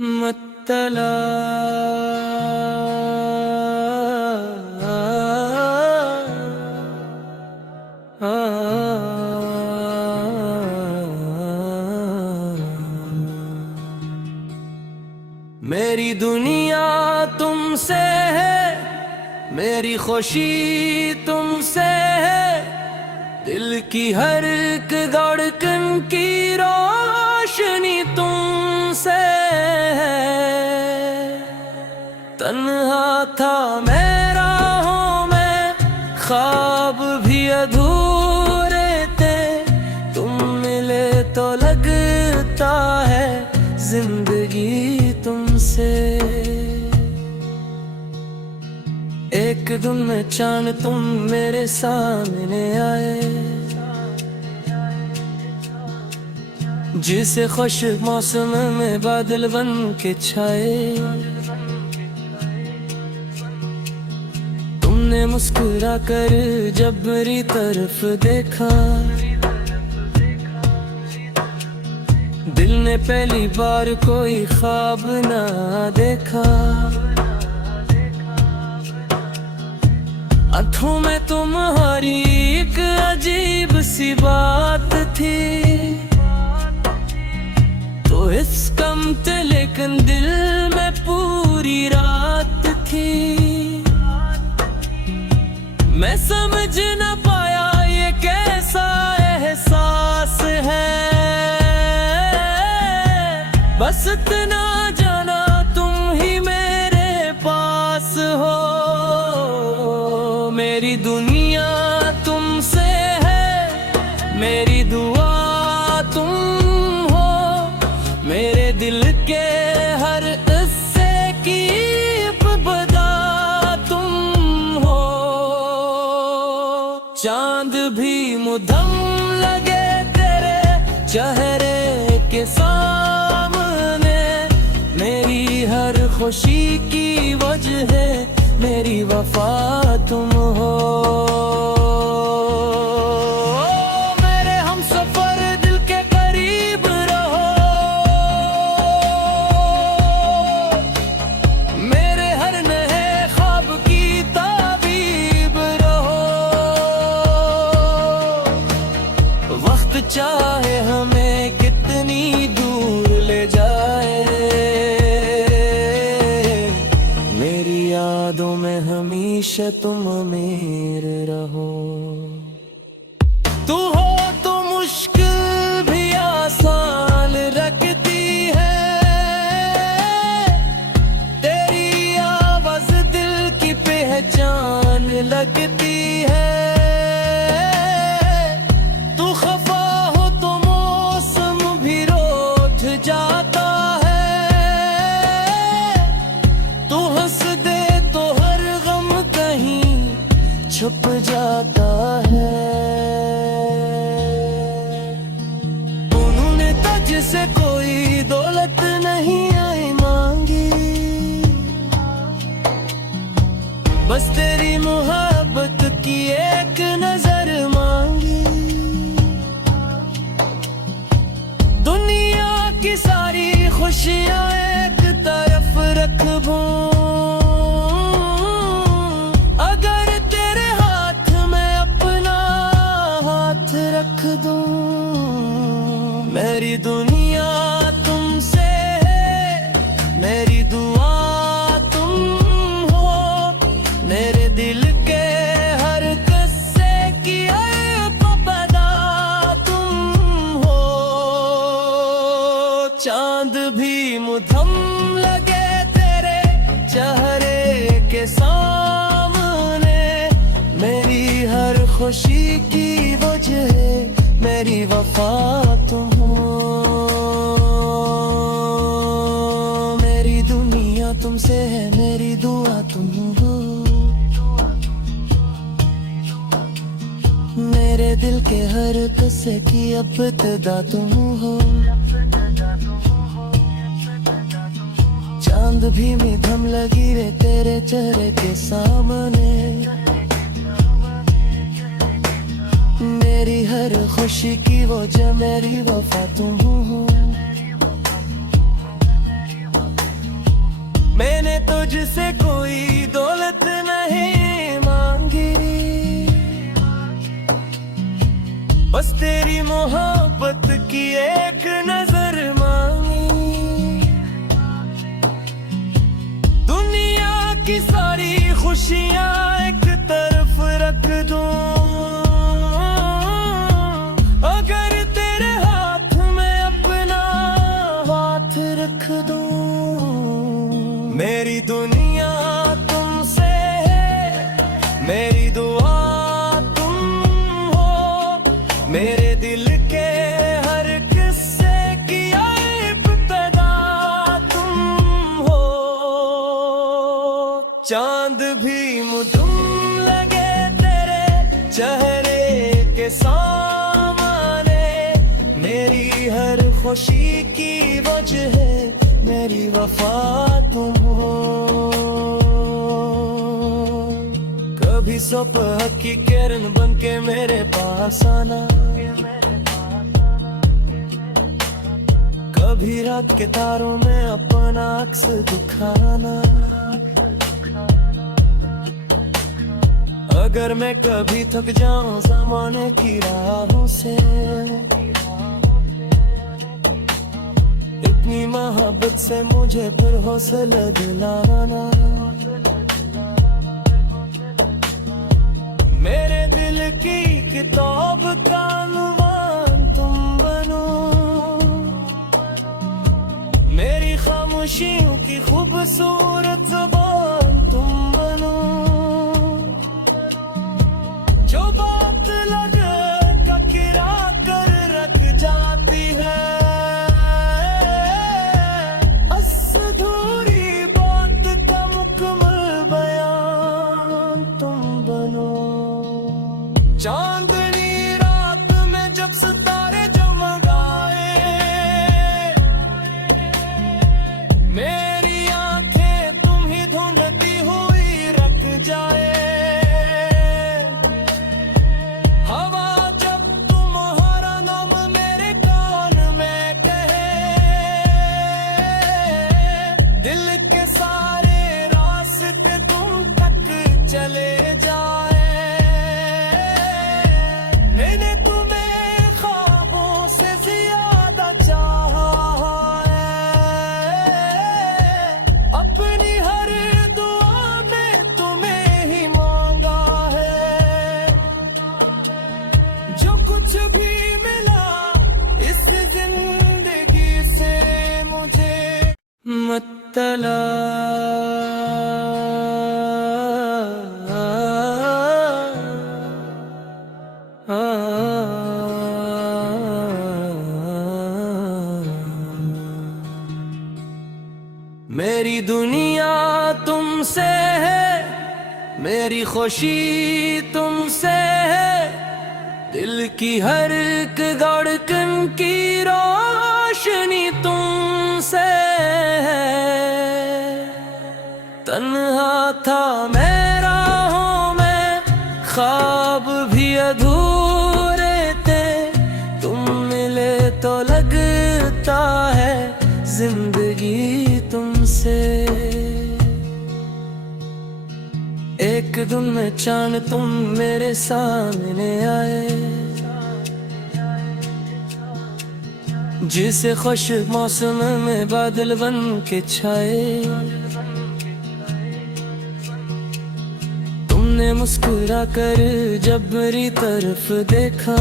मतला मेरी दुनिया तुमसे है, मेरी खुशी तुमसे है, दिल की हर एक धड़कन की रोशनी तुमसे है। तन्हा था मैं राहों में, ख्वाब भी अधूरे थे, तुम मिले तो लगता है जिंदगी तुमसे। एक दिन में चांद तुम मेरे सामने आए, जिसे खुश मौसम में बादल बन के छाए। तुमने मुस्कुरा कर जब मेरी तरफ देखा, दिल ने पहली बार कोई ख्वाब ना देखा। आँखों में तुम्हारी एक अजीब सी बात थी, तो इस कम थे लेकिन दिल में पूरी रात थी। मैं समझ न पाया ये कैसा एहसास है, बस इतना जाना तुम ही मेरे पास हो। मेरी दुनिया तुमसे है, मेरी दुआ तुम हो, मेरे दिल के हर हिस्से की इब्तिदा तुम हो। चांद भी मुद्दम लगे तेरे चेहरे के सामने, मेरी हर खुशी की वजह है, मेरी वफा तुम हो। मेरे हमसफर दिल के करीब रहो, मेरे हर नए ख्वाब की ताबीब रहो। वक्त चाहे हमें कितनी दूर ले जाए, यादों में हमेशा तुम मेरे रहो। तू हो तो मुश्किल भी आसान रखती है, तेरी आवाज दिल की पहचान लगती है। तू खफा हो तो मौसम भी रोठ जाता है, तू हंस दे छुप जाता है। उन्होंने तुझसे कोई दौलत नहीं आई मांगी, बस तेरी मोहब्बत की एक नजर मांगी। दुनिया की सारी खुशियां एक तरफ रख दूं, रख दूं। मेरी दुनिया तुमसे है, मेरी दुआ तुम हो, मेरे दिल के हर किस्से की इब्तिदा तुम हो। चांद भी मुद्दम लगे तेरे चेहरे के सामने, मेरी हर खुशी की वजह है, मेरी वफा तुम हो। मेरी दुनिया तुमसे है, मेरी दुआ तुम हो, मेरे दिल के हर किस्से की इब्तिदा तुम हो। चांद भी मध्यम लगी रे तेरे चेहरे के सामने, मेरी हर खुशी की वजह मेरी वफा तुम हो। तुझसे कोई दौलत नहीं मांगी, बस तेरी मोहब्बत की एक नजर मांगी। दुनिया की सारी खुशियां एक तरफ रख दूं, अगर तेरे हाथ में अपना हाथ रख दूं। मेरी दुनिया तुमसे है, मेरी दुआ तुम हो, मेरे दिल के हर किस्से की इब्तिदा तुम हो। चांद भी मुझुम लगे तेरे चेहरे के सामने, मेरी हर खुशी की वजह मेरी वफा तुम हो। कभी सुबह की किरण बन के मेरे पास आना, कभी रात के तारों में अपना अक्स दिखाना। अगर मैं कभी थक जाऊं ज़माने की राहों से, इतनी मोहब्बत से मुझे फिर हौसला दिलाना। मेरे दिल की किताब का अनुवान तुम बनो, मेरी खामोशियों की खूबसूरत ज़बान तुम बनो। जो बात लगा ककिरा कर रख जाती है, अधूरी बात का मुकम्मल बयान तुम बनो। चांदनी रात में जब सितारे जगमगाए, मेरी आंखें तुम ही ढूंढती हुई रख जाए। हवा जब तुम्हारा नाम मेरे कान में कहे, दिल के सारे रास्ते तुम तक चले जाए। मैंने तुम्हें ख्वाबों से ज्यादा चाहा है, अपनी हर दुआ में तुम्हें ही मांगा है। जो कुछ भी मिला इस जिंदगी से मुझे मतला मेरी दुनिया तुमसे है, मेरी खुशी तुमसे है, दिल की हर एक धड़कन की रोशनी तुमसे है। तन्हा था मैं राहों में, ख्वाब भी अधूरे थे, तुम मिले तो लगता है जिंदगी तुमसे। एक दिन में चांद तुम मेरे सामने आए, जिसे खुश मौसम में बादल बन के छाए। तुमने मुस्कुरा कर जब मेरी तरफ देखा,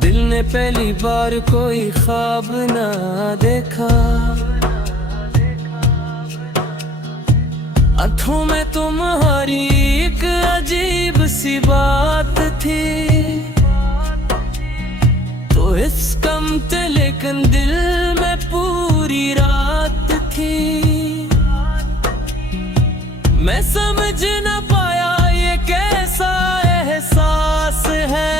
दिल ने पहली बार कोई ख्वाब ना देखा। आँखों में तुम्हारी एक अजीब सी बात थी, तो इस कम थे लेकिन दिल में पूरी रात थी। मैं समझ न पाया ये कैसा एहसास है,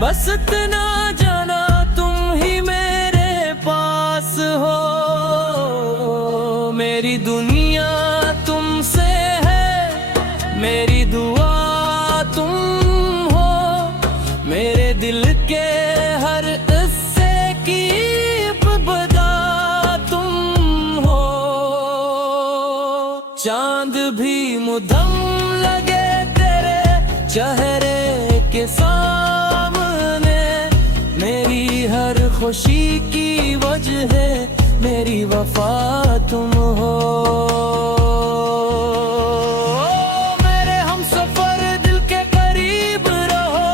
बस इतना जाना तुम ही मेरे पास हो। मेरी दुनिया तुमसे है, मेरी दुआ तुम हो, मेरे दिल के हर हिस्से की चांद भी मुदम लगे तेरे चेहरे के सामने, मेरी हर खुशी की वजह है, मेरी वफा तुम हो। मेरे हमसफर दिल के करीब रहो,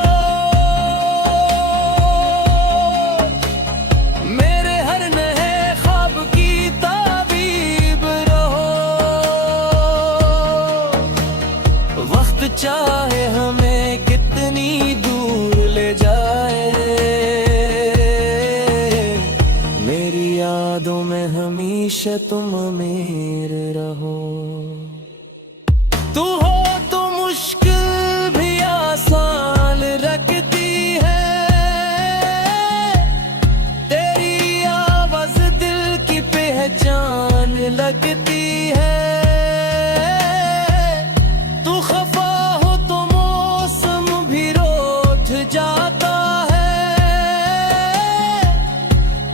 मेरे हर नए ख्वाब की ताबीब रहो। वक्त चाहे हमें कितनी दूर ले जाए, मेरी यादों में हमेशा तुम मेरे रहो। तू हो तो मुश्किल भी आसान रखती है, तेरी आवाज दिल की पहचान लगती है। तू खफा हो तो मौसम भी रोठ जाता है,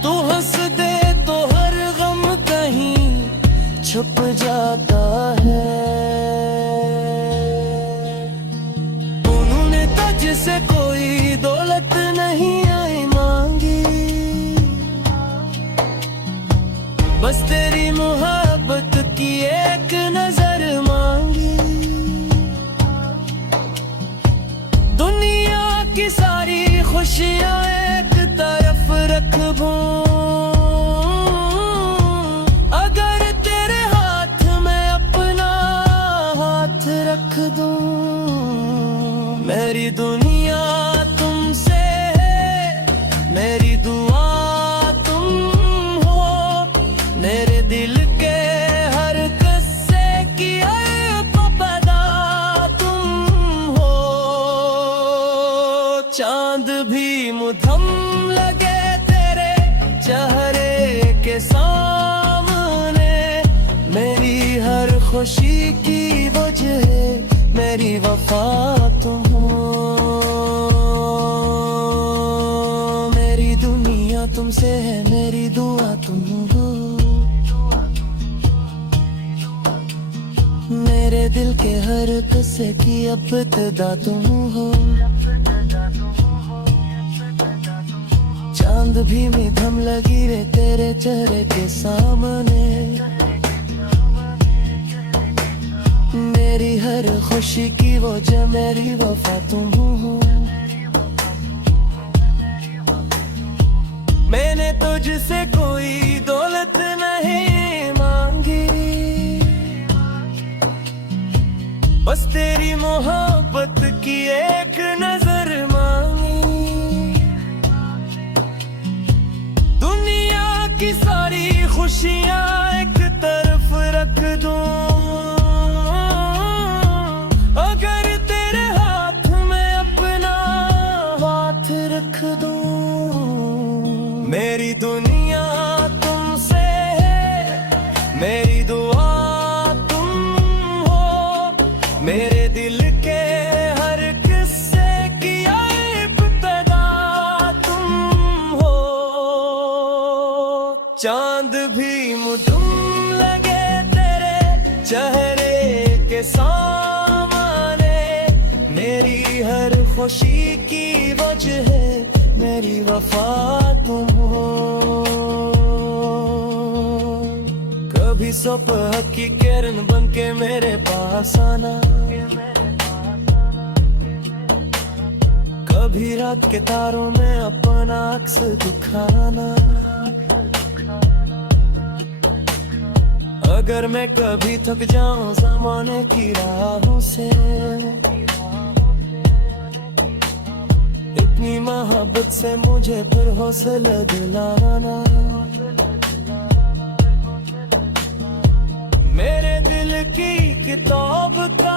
तू हंस दे तो हर गम कहीं छुप जाता है। उन्होंने तुझसे कोई दौलत नहीं आई मांगी, बस तेरी मोहब्बत की एक नजर मांगी। दुनिया की सारी खुशियां एक तरफ रख दूं, अगर तेरे हाथ में अपना हाथ रख दूं। मेरी दुनिया तुमसे है, मेरी दुआ तुम हो, मेरे दिल के हर किस्से की पैदा तुम हो। चांद भी मुदम लगे तेरे चेहरे के सामने, मेरी हर खुशी की वजह है, मेरी वफा तुम हो। मेरी दुनिया तुमसे है, मेरी दुआ तुम हो, मेरे दिल के हर किस्से की इब्तिदा तुम हो। चांद भी मध्यम लगी रे तेरे चेहरे के सामने, मेरी हर खुशी की वजह, मेरी वफा तुम हो। मैंने तुझसे कोई दौलत नहीं मांगी, बस तेरी मोहब्बत की एक नजर मांगी। दुनिया की सारी खुशियां एक तरफ रख दूं, अगर तेरे हाथ में अपना हाथ रख दूं। मेरी दुनिया तुमसे है, मेरी दुआ तुम हो, मेरे दिल के हर किस्से की इब्तिदा तुम हो। चांद भी मुदम लगे तेरे चेहरे के सामने, मेरी हर खुशी की वजह है, मेरी वफा तुम हो। कभी सुबह की किरण बन के मेरे पास आना, कभी रात के तारों में अपना अक्स दिखाना। अगर मैं कभी थक जाऊं ज़माने की राहों से, इतनी मोहब्बत से मुझे फिर हौसला दिलाना। मेरे दिल की किताब का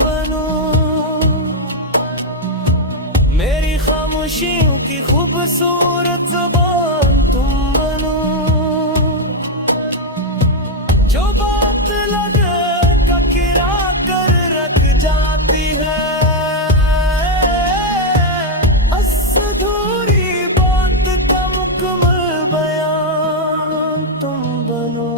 बनो, मेरी खामोशियों की खूबसूरत ज़बान तुम बनो। जो बात लगे का किरा कर रख जाती है, अधूरी बात का मुकम्मल बयान तुम बनो।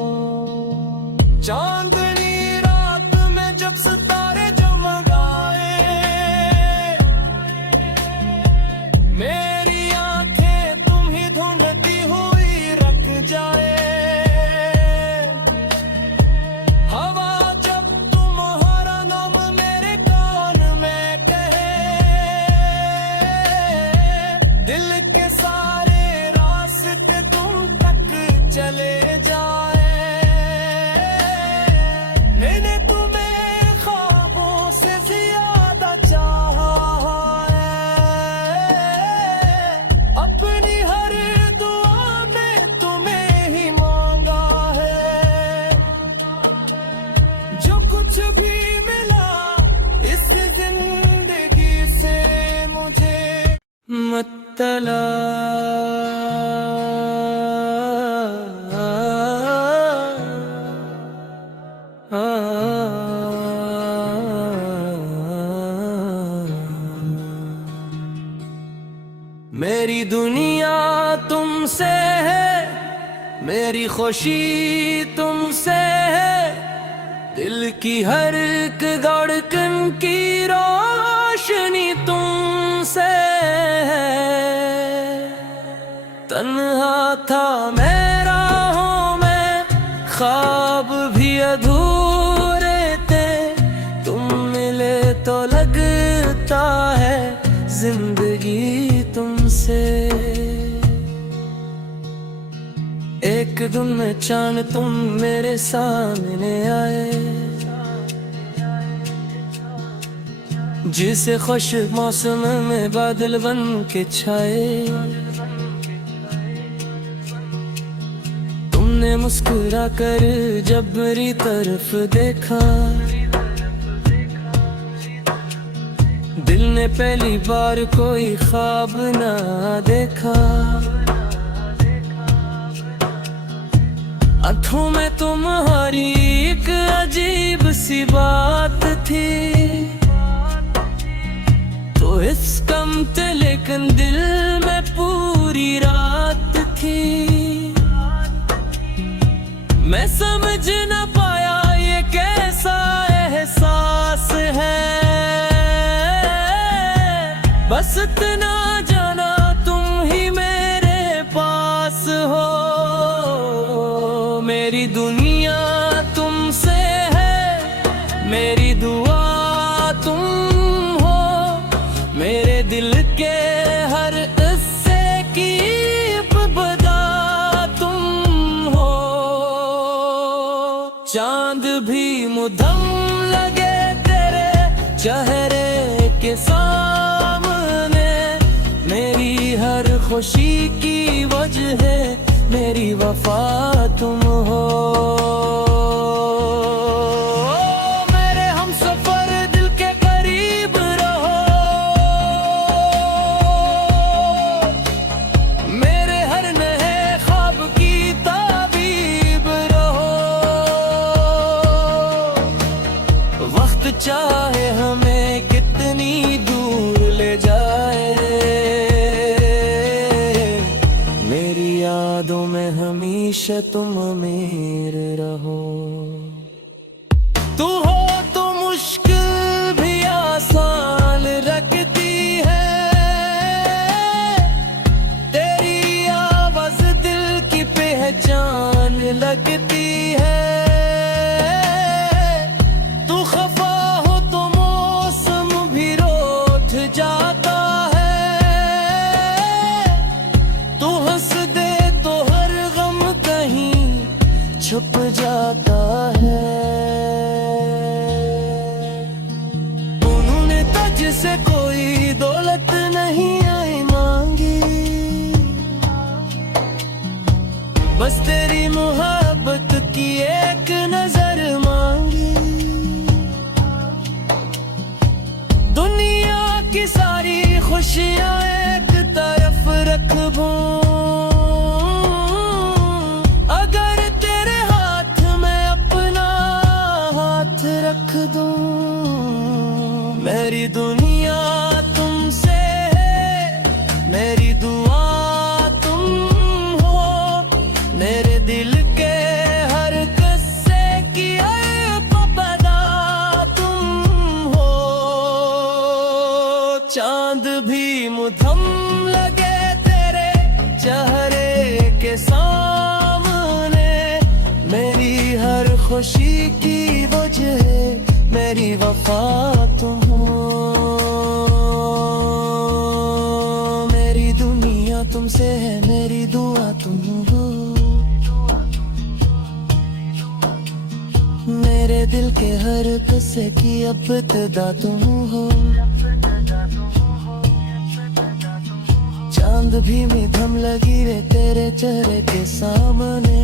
तला। मेरी दुनिया तुमसे है, मेरी खुशी तुमसे है, दिल की हर एक धड़कन की रोशनी तुमसे है। तन्हा था मैं राहों में, ख्वाब भी अधूरे थे, तुम मिले तो लगता है जिंदगी तुमसे। एक दिन में चांद तुम मेरे सामने आए, जिसे खुश मौसम में बादल बन के छाए। तुमने मुस्कुरा कर जब मेरी तरफ देखा, दिल ने पहली बार कोई ख्वाब ना देखा। आँखों में तुम्हारी एक अजीब सी बात थी, तो इस कम थे लेकिन दिल में पूरी रात थी। मैं समझ न पाया ये कैसा एहसास है, बस इतना जाना तुम ही मेरे पास हो। मेरी दुनिया तुमसे है, मेरी दुआ तुम हो, मेरे दिल के हर हिस्से की इब्तिदा तुम हो। चांद भी मुद्दम लगे तेरे चेहरे के सामने, मेरी हर खुशी की वजह है, मेरी वफा तुम हो। मेरे हमसफर दिल के करीब रहो, मेरे हर नए ख्वाब की ताबीब रहो। वक्त चाहे हमें कितनी दूर ले जाए, यादों में हमेशा तुम मेरे रहो। तू हो तो मुश्किल भी आसान रखती है, तेरी आवाज दिल की पहचान लगती है। तू खफा हो तो मौसम भी रोठ जाता है, तू हंस दे तो हर गम कहीं छुप जाता है। उन्होंने तुझसे कोई दौलत नहीं आई मांगी, बस तेरी मोहब्बत की एक नजर मांगी। दुनिया की सारी खुशियां एक तरफ रख दूं, अगर तेरे हाथ में अपना हाथ रख दूं। मेरी दुनिया तुमसे है, मेरी दुआ तुम हो, मेरे दिल के हर किस्से की इब्तिदा तुम हो। चांद भी मुद्दम लगे तेरे चेहरे के सामने, मेरी हर खुशी की वजह है, मेरी वफा तुम हो। मेरी दुनिया तुमसे है, मेरी दुआ तुम हो, मेरे दिल के हर किस्से की इब्तिदा तुम हो। चांद भी में धम लगी रे तेरे चेहरे के सामने,